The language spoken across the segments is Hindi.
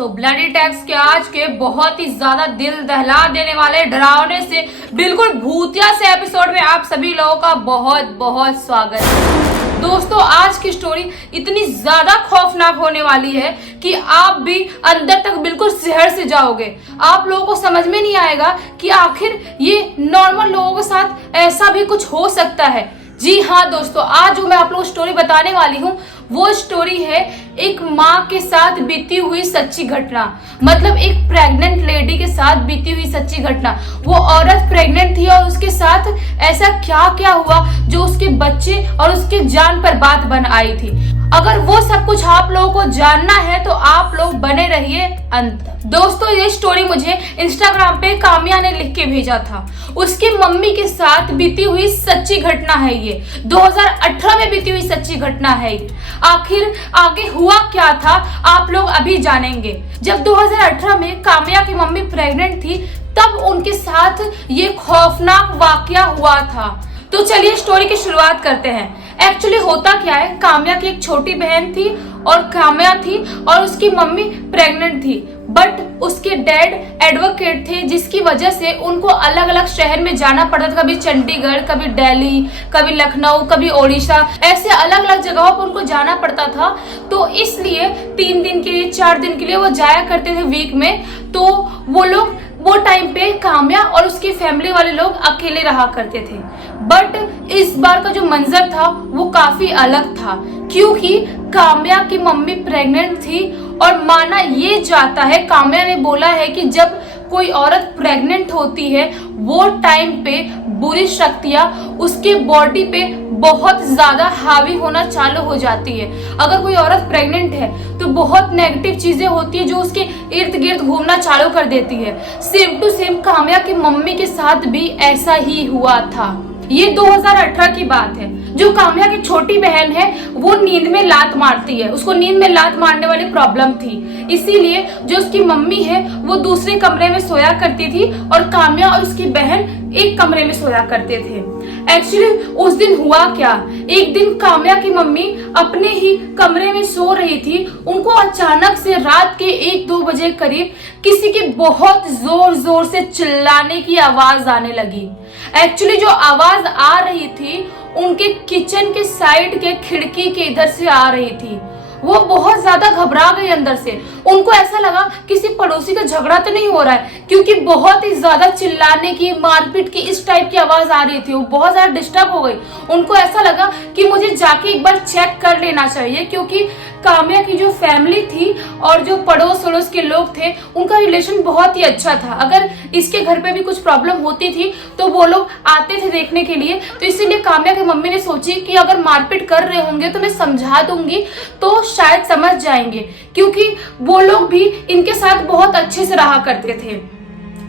दोस्तों, ब्लडी टैक्स के आज के बहुत ही ज्यादा दिल दहला देने वाले डरावने से बिल्कुल भूतिया से एपिसोड में आप सभी लोगों का बहुत बहुत स्वागत है। दोस्तों, आज की स्टोरी इतनी ज्यादा खौफनाक होने वाली है कि आप भी अंदर तक बिल्कुल सिहर से जाओगे। आप लोगों को समझ में नहीं आएगा कि आखिर ये नॉर्मल लोगों के साथ ऐसा भी कुछ हो सकता है। जी हाँ दोस्तों, आज जो मैं आप लोगों को स्टोरी बताने वाली हूँ वो स्टोरी है एक माँ के साथ बीती हुई सच्ची घटना। मतलब एक प्रेग्नेंट लेडी के साथ बीती हुई सच्ची घटना। वो औरत प्रेग्नेंट थी और उसके साथ ऐसा क्या क्या हुआ जो उसके बच्चे और उसके जान पर बात बन आई थी। अगर वो सब कुछ आप लोगों को जानना है तो आप लोग बने रहिए अंत तक। दोस्तों, ये स्टोरी मुझे इंस्टाग्राम पे काम्या ने लिख के भेजा था। उसकी मम्मी के साथ बीती हुई सच्ची घटना है ये। 2018 में बीती हुई सच्ची घटना है। आखिर आगे हुआ क्या था आप लोग अभी जानेंगे। जब 2018 में काम्या की मम्मी प्रेग्नेंट थी तब उनके साथ ये खौफनाक वाकया हुआ था। तो चलिए स्टोरी की शुरुआत करते हैं। एक्चुअली होता क्या है, काम्या की एक छोटी बहन थी और काम्या थी और उसकी मम्मी प्रेग्नेंट थी। बट उसके डैड एडवोकेट थे जिसकी वजह से उनको अलग अलग शहर में जाना पड़ता था। कभी चंडीगढ़, कभी दिल्ली, कभी लखनऊ, कभी ओडिशा, ऐसे अलग अलग जगहों पर उनको जाना पड़ता था। तो इसलिए 3 दिन के लिए 4 दिन के लिए वो जाया करते थे वीक में। तो वो लोग वो टाइम पे काम्या और उसकी फैमिली वाले लोग अकेले रहा करते थे। बट इस बार का जो मंजर था वो काफी अलग था, क्योंकि काम्या की मम्मी प्रेग्नेंट थी और माना ये जाता है, काम्या ने बोला है कि जब कोई औरत प्रेग्नेंट होती है वो टाइम पे बुरी शक्तियां उसके बॉडी पे बहुत ज्यादा हावी होना चालू हो जाती है। अगर कोई औरत प्रेग्नेंट है तो बहुत नेगेटिव चीजें होती है जो उसके इर्द गिर्द घूमना चालू कर देती है। सेम टू सेम काम्या की मम्मी के साथ भी ऐसा ही हुआ था। ये 2018 की बात है। जो काम्या की छोटी बहन है वो नींद में लात मारती है। उसको नींद में लात मारने वाली प्रॉब्लम थी, इसीलिए जो उसकी मम्मी है वो दूसरे कमरे में सोया करती थी और काम्या और उसकी बहन एक कमरे में सोया करते थे। एक्चुअली उस दिन हुआ क्या, एक दिन काम्या की मम्मी अपने ही कमरे में सो रही थी। उनको अचानक से रात के 1-2 बजे करीब किसी की बहुत जोर जोर से चिल्लाने की आवाज आने लगी। एक्चुअली जो आवाज आ रही थी उनके किचन के साइड के खिड़की के इधर से आ रही थी। वो बहुत ज्यादा घबरा गई अंदर से। उनको ऐसा लगा किसी पड़ोसी का झगड़ा तो नहीं हो रहा है, क्योंकि बहुत ही ज्यादा चिल्लाने की, मारपीट की, इस टाइप की आवाज आ रही थी। वो बहुत ज्यादा डिस्टर्ब हो गई। उनको ऐसा लगा कि मुझे जाके एक बार चेक कर लेना चाहिए, क्योंकि काम्या की जो फैमिली थी और जो पड़ोस वड़ोस के लोग थे उनका रिलेशन बहुत ही अच्छा था। अगर इसके घर पे भी कुछ प्रॉब्लम होती थी तो वो लोग आते थे देखने के लिए। तो इसीलिए काम्या की मम्मी ने सोची कि अगर मारपीट कर रहे होंगे तो मैं समझा दूंगी तो शायद समझ जाएंगे, क्योंकि वो लोग भी इनके साथ बहुत अच्छे से रहा करते थे।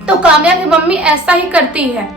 तो काम्या की मम्मी ऐसा ही करती है।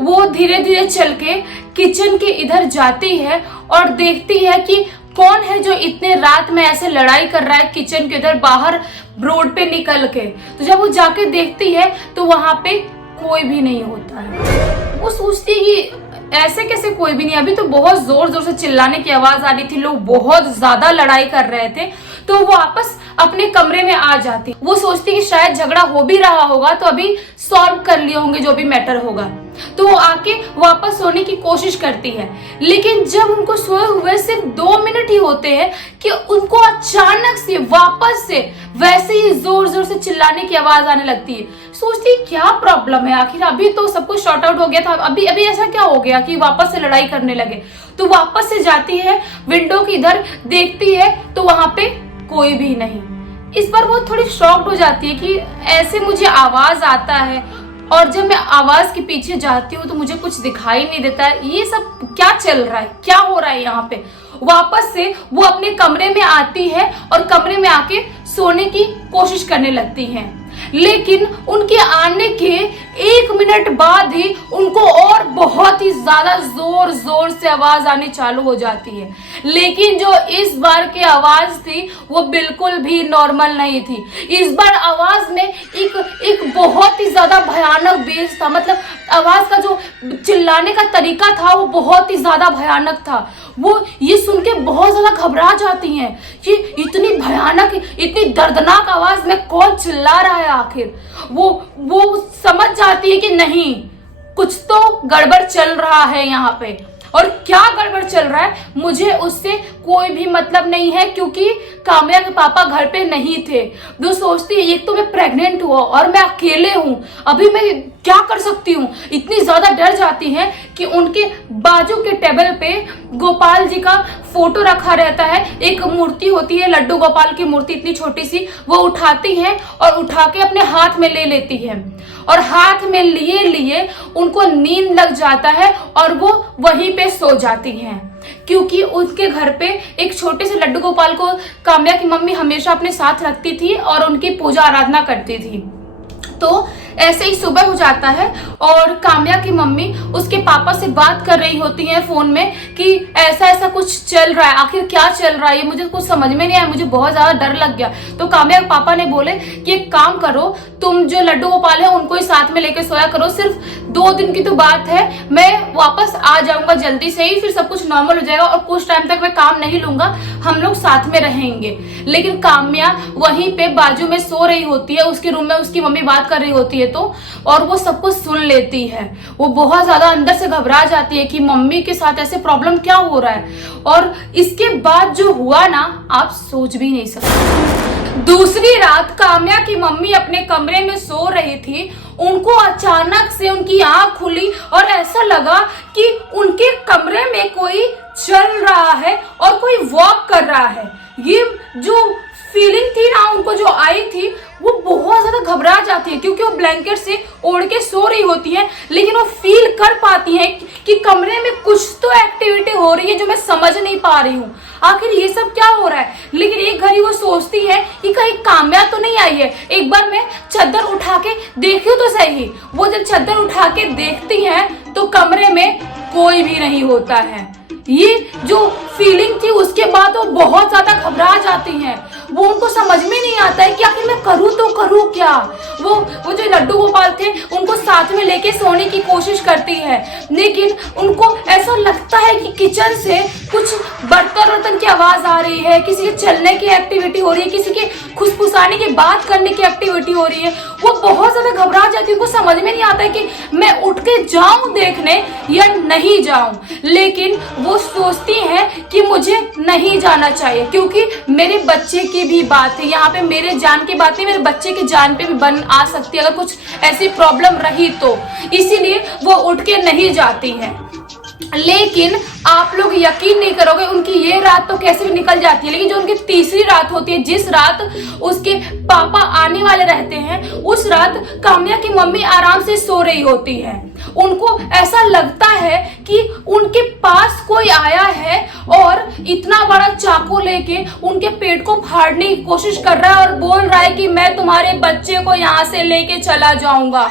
वो धीरे धीरे चल के किचन के इधर जाती है और देखती है कि कौन है जो इतने रात में ऐसे लड़ाई कर रहा है किचन के इधर बाहर रोड पे निकल के। तो जब वो जाके देखती है तो वहां पे कोई भी नहीं होता है। वो सोचती है कि ऐसे कैसे कोई भी नहीं, अभी तो बहुत जोर जोर से चिल्लाने की आवाज आ रही थी, लोग बहुत ज्यादा लड़ाई कर रहे थे। तो वो वापस अपने कमरे में आ जाती। वो सोचती कि शायद झगड़ा हो भी रहा होगा तो अभी सॉल्व कर लिए होंगे जो भी मैटर होगा। तो वो आके वापस सोने की कोशिश करती है, लेकिन जब उनको सोए हुए सिर्फ 2 मिनट ही होते हैं कि उनको अचानक से वापस से वैसे ही जोर जोर से चिल्लाने की आवाज आने लगती है। सोचती क्या प्रॉब्लम है, आखिर अभी तो सब कुछ शॉर्ट आउट हो गया था, अभी अभी ऐसा क्या हो गया कि वापस से लड़ाई करने लगे। तो वापस से जाती है, विंडो की इधर देखती है तो वहां पे कोई भी नहीं। इस बार वो थोड़ी शॉक्ड हो जाती है कि ऐसे मुझे आवाज आता है और जब मैं आवाज के पीछे जाती हूँ तो मुझे कुछ दिखाई नहीं देता है। ये सब क्या चल रहा है, क्या हो रहा है यहाँ पे। वापस से वो अपने कमरे में आती है और कमरे में आके सोने की कोशिश करने लगती है। लेकिन उनके आने के 1 मिनट बाद ही उनको और बहुत ही ज्यादा जोर जोर से आवाज आनी चालू हो जाती है। लेकिन जो इस बार की आवाज थी वो बिल्कुल भी नॉर्मल नहीं थी। इस बार आवाज में एक बहुत ही ज्यादा भयानक बेस था। मतलब आवाज का जो चिल्लाने का तरीका था वो बहुत ही ज्यादा भयानक था। वो ये सुन के बहुत ज्यादा घबरा जाती हैं कि इतनी भयानक, इतनी दर्दनाक आवाज में कौन चिल्ला रहा है आखिर। वो समझ जाती है कि नहीं, कुछ तो गड़बड़ चल रहा है यहाँ पे। और क्या गड़बड़ चल रहा है मुझे उससे कोई भी मतलब नहीं है, क्योंकि काम्या के पापा घर पे नहीं थे। वो सोचती है एक तो मैं प्रेग्नेंट हुआ और मैं अकेले हूँ, अभी मैं क्या कर सकती हूँ। इतनी ज्यादा डर जाती है कि उनके बाजू के टेबल पे गोपाल जी का फोटो रखा रहता है, एक मूर्ति होती है लड्डू गोपाल की मूर्ति इतनी छोटी सी, वो उठाती है और उठा के अपने हाथ में ले लेती है और हाथ में लिए लिए उनको नींद लग जाता है और वो वहीं पे सो जाती हैं। क्योंकि उसके घर पे एक छोटे से लड्डू गोपाल को काम्या की मम्मी हमेशा अपने साथ रखती थी और उनकी पूजा आराधना करती थी। तो ऐसे ही सुबह हो जाता है और काम्या की मम्मी उसके पापा से बात कर रही होती है फोन में कि ऐसा ऐसा कुछ चल रहा है, आखिर क्या चल रहा है, ये मुझे कुछ समझ में नहीं आया, मुझे बहुत ज्यादा डर लग गया। तो काम्या के पापा ने बोले कि एक काम करो, तुम जो लड्डू गोपाल है उनको ही साथ में लेके सोया करो, सिर्फ 2 दिन की तो बात है, मैं वापस आ जाऊंगा जल्दी से ही, फिर सब कुछ नॉर्मल हो जाएगा और कुछ टाइम तक मैं काम नहीं लूंगा, हम लोग साथ में रहेंगे। लेकिन काम्या वहीं पे बाजू में सो रही होती है, उसके रूम में उसकी मम्मी बात कर रही होती है तो, और वो सब कुछ सुन लेती है। वो बहुत ज्यादा अंदर से घबरा जाती है कि मम्मी के साथ ऐसे प्रॉब्लम क्या हो रहा है। और इसके बाद जो हुआ ना, आप सोच भी नहीं सकते। दूसरी रात काम्या की मम्मी अपने कमरे में सो रही थी, उनको अचानक से उनकी आंख खुली और ऐसा लगा कि उनके कमरे में कोई चल रहा है और कोई वॉक कर रहा है। ये जो फीलिंग थी ना उनको जो आई थी, वो बहुत ज्यादा घबरा जाती है, क्योंकि वो ब्लैंकेट से ओढ़ के सो रही होती है, लेकिन वो फील कर पाती है कि कमरे में कुछ तो एक्टिविटी हो रही है जो मैं समझ नहीं पा रही हूँ, आखिर ये सब क्या हो रहा है। लेकिन एक घड़ी वो सोचती है कि कहीं काम्या तो नहीं आई है, एक बार मैं चादर उठा के देखूं तो सही। वो जब चादर उठा के देखती है तो कमरे में कोई भी नहीं होता है। ये जो फीलिंग थी उसके बाद वो बहुत ज्यादा घबरा जाती हैं। वो उनको समझ में नहीं आता है कि आखिर मैं करूँ तो करूँ क्या। वो जो लड्डू गोपाल थे उनको साथ में लेके सोने की कोशिश करती है, लेकिन उनको ऐसा लगता है कि किचन से कुछ बर्तन की आवाज आ रही है, किसी के चलने की एक्टिविटी हो रही है, किसी के खुसफुसाने की बात करने की एक्टिविटी हो रही है। वो बहुत ज्यादा घबरा जाती है, उनको समझ में नहीं आता है कि मैं उठ के जाऊं देखने या नहीं जाऊं। लेकिन वो सोचती है कि मुझे नहीं जाना चाहिए, क्योंकि मेरे बच्चे की भी बात है यहाँ पे, मेरे जान की बात नहीं, मेरे बच्चे की जान पे भी बन आ सकती है अगर कुछ ऐसी प्रॉब्लम रही तो, इसीलिए वो उठ के नहीं जाती है। लेकिन आप लोग यकीन नहीं करोगे उनकी ये रात तो कैसे भी निकल जाती है, लेकिन जो उनकी तीसरी रात होती है, जिस रात उसके पापा आने वाले रहते हैं, उस रात काम्या की मम्मी आराम से सो रही होती है। उनको ऐसा लगता है कि उनके पास कोई आया है और इतना बड़ा चाकू लेके उनके पेट को फाड़ने की कोशिश कर रहा है और बोल रहा है कि मैं तुम्हारे बच्चे को यहाँ से लेके चला जाऊंगा,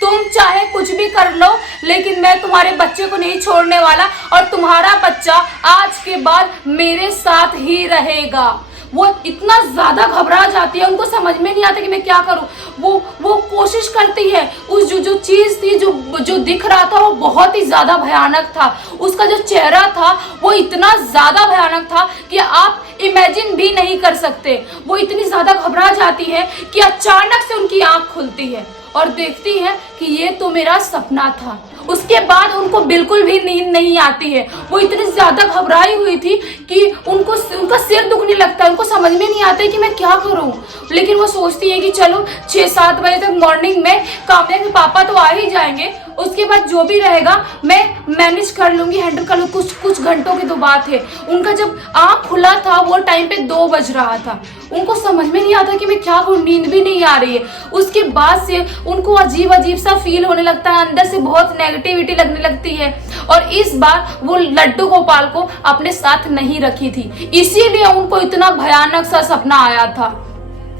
तुम चाहे कुछ भी कर लो लेकिन मैं तुम्हारे बच्चे को नहीं छोड़ने वाला और तुम्हारा बच्चा आज के बाद मेरे साथ ही रहेगा। वो इतना ज्यादा घबरा जाती है, उनको समझ में नहीं आता कि मैं क्या करूं। वो कोशिश करती है, उस जो चीज थी जो दिख रहा था वो बहुत ही ज्यादा भयानक था, उसका जो चेहरा था वो इतना ज्यादा भयानक था कि आप इमेजिन भी नहीं कर सकते। वो इतनी ज्यादा घबरा जाती है कि अचानक से उनकी आंख खुलती है और देखती है कि ये तो मेरा सपना था। उसके बाद उनको बिल्कुल भी नींद नहीं आती है। वो इतनी ज्यादा घबराई हुई थी कि उनका सिर दुखने लगता है, उनको समझ में नहीं आता है कि मैं क्या करूं। लेकिन वो सोचती है कि चलो 6-7 बजे तक मॉर्निंग में काम्या के पापा तो आ ही जाएंगे, उसके बाद जो भी रहेगा मैं मैनेज कर लूंगी, हैंडल कर लूंगी। कुछ घंटों की तो बात है। उनका जब आंख खुला था वो टाइम पे 2 बज रहा था। उनको समझ में नहीं आता कि मैं क्या करूं, नींद भी नहीं आ रही है। उसके बाद से उनको अजीब सा फील होने लगता है, अंदर से बहुत नेगेटिविटी लगने लगती है। और इस बार वो लड्डू गोपाल को अपने साथ नहीं रखी थी, इसीलिए उनको इतना भयानक सा सपना आया था।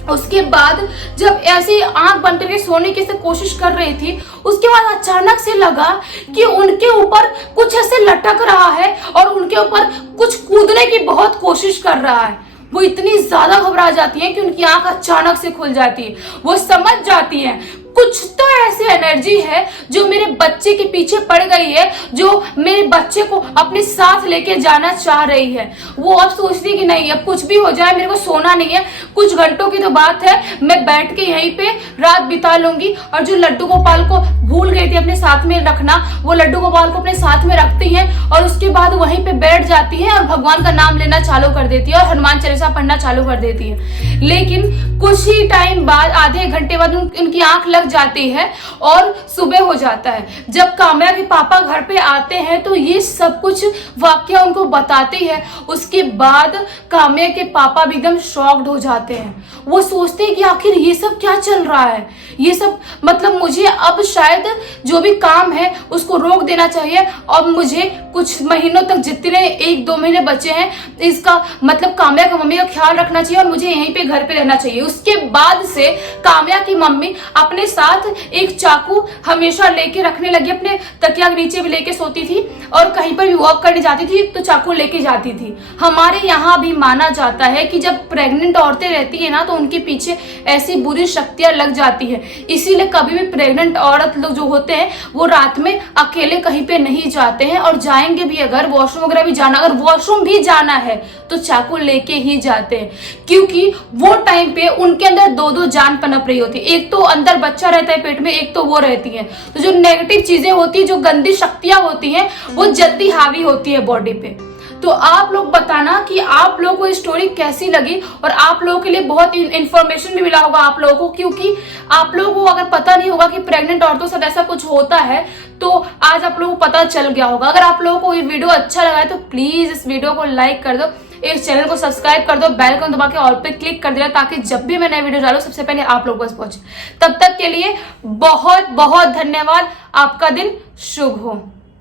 उसके बाद जब ऐसी आंख बंद करके सोने की कोशिश कर रही थी, उसके बाद अचानक से लगा कि उनके ऊपर कुछ ऐसे लटक रहा है और उनके ऊपर कुछ कूदने की बहुत कोशिश कर रहा है। वो इतनी ज्यादा घबरा जाती है कि उनकी आंख अचानक से खुल जाती है। वो समझ जाती है कुछ तो ऐसी एनर्जी है जो मेरे बच्चे के पीछे पड़ गई है, जो मेरे बच्चे को अपने साथ लेके जाना चाह रही है। वो अब सोचती है कि नहीं, अब कुछ भी हो जाए मेरे को सोना नहीं है, कुछ घंटों की तो बात है, मैं बैठ के यहीं पे रात बिता लूंगी। और जो लड्डू गोपाल को भूल गई थी अपने साथ में रखना, वो लड्डू गोपाल को अपने साथ में रखती है और उसके बाद वहीं पे बैठ जाती है और भगवान का नाम लेना चालू कर देती है और हनुमान चालीसा पढ़ना चालू कर देती है। लेकिन कुछ ही टाइम बाद, आधे घंटे बाद उनकी आंख लग जाती है और सुबह हो जाता है। जब काम्या के पापा घर पे आते हैं तो ये सब कुछ वाकया उनको बताती है। उसके बाद काम्या के पापा भी एकदम शॉक्ड हो जाते हैं। वो सोचते हैं कि आखिर ये सब क्या चल रहा है, ये सब मतलब मुझे अब शायद जो भी काम है उसको रोक देना चाहिए और मुझे कुछ महीनों तक, जितने 1-2 महीने बचे हैं, इसका मतलब काम्या की मम्मी का ख्याल रखना चाहिए और मुझे यहीं पे घर पे रहना चाहिए। उसके बाद से काम्या की मम्मी अपने साथ एक चाकू हमेशा लेके रखने लगी, अपने तकिया के नीचे भी लेके सोती थी और कहीं पर भी वॉक करने जाती थी तो चाकू लेके जाती थी। हमारे यहाँ भी माना जाता है कि जब प्रेग्नेंट औरतें रहती है ना तो उनके पीछे ऐसी बुरी शक्तियां लग जाती है, इसीलिए कभी भी प्रेग्नेंट औरत लोग जो होते हैं वो रात में अकेले कहीं पे नहीं जाते हैं, और जाएंगे भी अगर वॉशरूम वगैरह भी जाना, अगर वॉशरूम भी जाना है तो चाकू लेके ही जाते हैं, क्योंकि वो टाइम पे उनके अंदर 2-2 जान पनप रही होती है। एक तो अंदर बच्चा रहता है पेट में, एक तो वो रहती है। तो जो नेगेटिव चीजें होती है, जो गंदी शक्तियां होती हैं, वो जल्दी हावी होती है बॉडी पे। तो आप लोग बताना कि आप लोगों को ये स्टोरी कैसी लगी, और आप लोगों के लिए बहुत इंफॉर्मेशन भी मिला होगा आप लोगों को, क्योंकि आप लोगों को अगर पता नहीं होगा कि प्रेग्नेंट औरतों से ऐसा कुछ होता है तो आज आप लोगों को पता चल गया होगा। अगर आप लोगों को ये वीडियो अच्छा लगा है तो प्लीज इस वीडियो को लाइक कर दो, इस चैनल को सब्सक्राइब कर दो, बेल आइकन दबा के ऑल पे क्लिक कर देना, ताकि जब भी मैं नया वीडियो डालूं सबसे पहले आप लोगों के पास पहुंचे। तब तक के लिए बहुत बहुत धन्यवाद। आपका दिन शुभ हो।